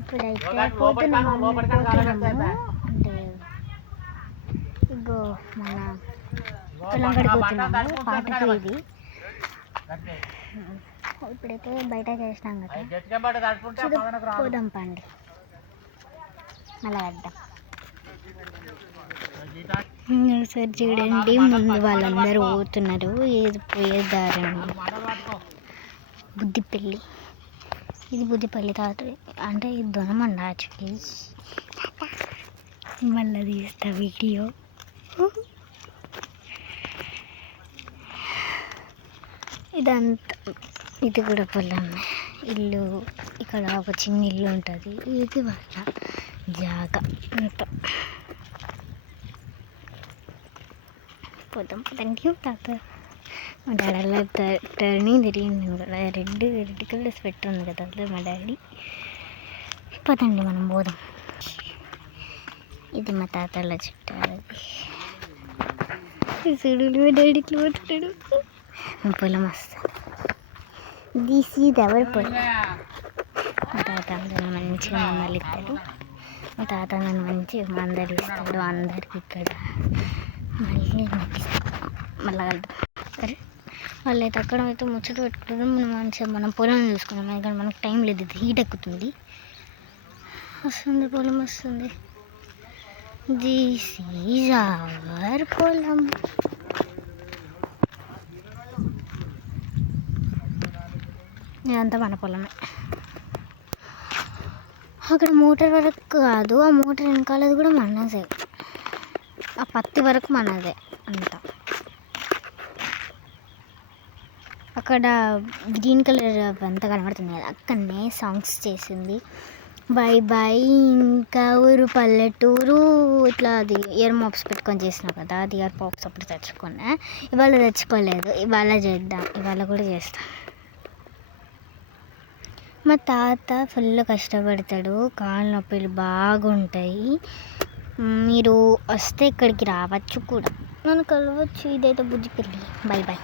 ఇప్పుడైతే పోతున్నాము అంటే ఇగో మన పొలం కడిపోతున్నాము పాటతో ఇది. ఇప్పుడైతే బయట చేసినాం కదా, పోదాం పండి మళ్ళా వద్దాం. ఒకసారి చూడండి, ముందు వాళ్ళందరూ పోతున్నారు, ఏది పోయే దారి బుద్ధిపల్లి. ఇది బుద్ధిపల్లి తాత అంటే ఇది దొనమండ యాక్చువల్లీ. మళ్ళీ తీస్తా వీడియో. ఇదంతా ఇది కూడా పొలం, ఇల్లు ఇక్కడ ఒక చిన్న ఇల్లు ఉంటుంది, ఇది వాళ్ళ జాగా అంతా. పోదాం పదండి తాత. మా డాడీ అలా టర్నింగ్ తిరిగింది కూడా, రెడ్ కలర్ స్వెటర్ ఉంది కదా అట్లా మా డాడీ. పదండి మనం పోదాం. ఇది మా తాతల చుట్టాలు. చూడు మా డాడీ ఇట్లా పట్టుతాడు. మా పొలం వస్తాను. దిస్ ఈజ్ అవర్ పొలం. మా తాత అందరూ మంచిగా మమ్మల్ని ఇస్తాడు. మా తాత నన్ను మంచిగా మందలు ఇస్తాడు అందరికి. ఇక్కడ మళ్ళీ మళ్ళీ కలుద్దాం. సరే వాళ్ళు అయితే అక్కడ అయితే ముచ్చట పెట్టుకుంటారు, మనం మంచిగా మనం పొలం చూసుకున్నాం. ఎందుకంటే మనకు టైం లేదు, ఇది హీట్ ఎక్కుతుంది. వస్తుంది పొలం వస్తుంది. దిస్ ఈజ్ అవర్ పొలం. ఇదంతా మన పొలమే. అక్కడ మోటార్ వరకు కాదు, ఆ మోటార్ వెనకాలది కూడా మనదే, ఆ పత్తి వరకు మనదే అంతా. అక్కడ గ్రీన్ కలర్ అంతా కనబడుతుంది కదా, అక్కడనే సాంగ్స్ చేసింది. బై బై ఇంకా ఊరు పల్లెటూరు ఇట్లా. అది ఇయర్ మాప్స్ పెట్టుకొని చేసినావు కదా, అది ఇయర్ పాప్స్ అప్పుడు తెచ్చుకున్నా. ఇవాళ తెచ్చుకోలేదు, ఇవాళ చేద్దాం, ఇవాళ కూడా చేస్తాం. మా తాత ఫుల్ కష్టపడతాడు, కాళ్ళ నొప్పులు బాగుంటాయి. మీరు వస్తే ఇక్కడికి రావచ్చు కూడా, నన్ను కలవచ్చు. ఇదైతే బుజ్జిపల్లి. Bye bye.